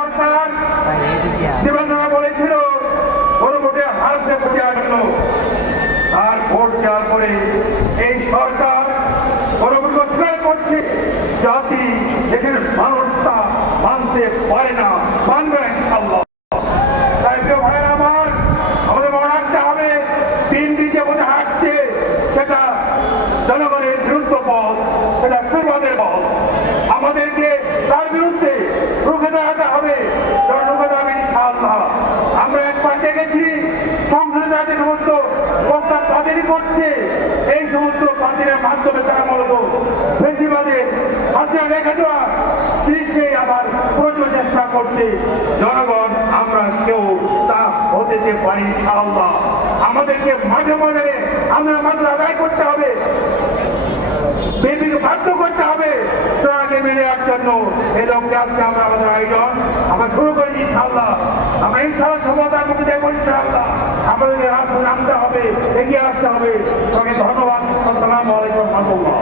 সরকার জীবনরা বলেছিল ভোটে হারছে ভোটে আসলো, আর ভোট দেওয়ার পরে এই সরকার পরবর্তী অস্বীকার করছে জাতি এখানে মানুষটা মানতে পারে না, মানবে না ইনশাআল্লাহ। তাই প্রিয় ভাইয়েরা আমার, আমাদের মনে রাখতে হবে বিএনপি যে ভোটে হারছে সেটা জনগণের বিরুদ্ধ পথ, সেটা পূর্বাদের পথ। আমাদেরকে তার বিরুদ্ধে রুখে দাঁড়াতে হবে, রুখে দাঁড়াবে ইনশাআল্লাহ। আমরা একবার দেখেছি সংসদে যে সমস্ত প্রস্তাব বাতিল করছে, এই সমস্ত বাতিলের মাধ্যমে তারা মূলত বেশিরভাগের হাতে রেখে দেওয়া জিনিসকে আবার প্রচুর চেষ্টা করছে। জনগণ আমরা কেউ তা হতে পারি ইনশাআল্লাহ। আমাদেরকে মাঝে মাঝে আমরা মাত্র আদায় করতে হবে, বিএনপিকে বাধ্য করতে হবে সোনাকে মিলে যাওয়ার জন্য। এই লক্ষ্যে আজকে আমরা আমাদের আয়োজন আমরা শুরু করি ইনশাআল্লাহ। আমরা ইনশাআল্লাহ সফলতার মুখে যাবো ইনশাআল্লাহ। আমাদেরকে নামতে হবে, এগিয়ে আসতে হবে। সবাইকে ধন্যবাদ। আসসালামু আলাইকুম ওয়া রাহমাতুল্লাহ।